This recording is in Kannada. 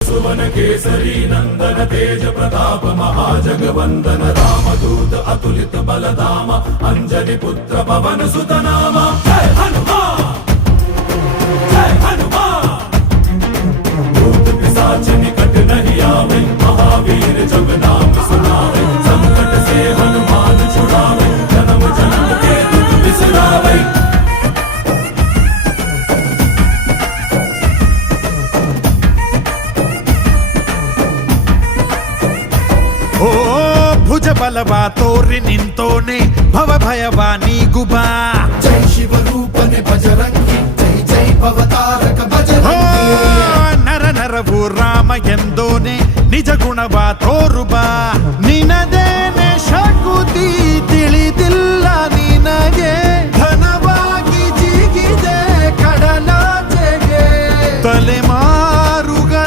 सुवन केसरी नंदन तेज प्रताप महाजगवंदन रामदूत अतुलित बलधाम अंजनी पुत्र पवन सुत नाम जय हनुमान जय हनुमान। भूत पिशाच निकट नहीं आवे महावीर जब नाम सुनावे संकट से हनुमान छुड़ावे जन्म जन्म के दुख बिसरावे। ಓ ಭುಜ ಬಲವಾ ತೋರಿ ನಿಂತೋನೆ ಭವ ಭಯವಾ ನೀಗುಬಾ जय शिव रूपने बजरंगी जय जय भवतारक बजरंगी ನರ ನರವು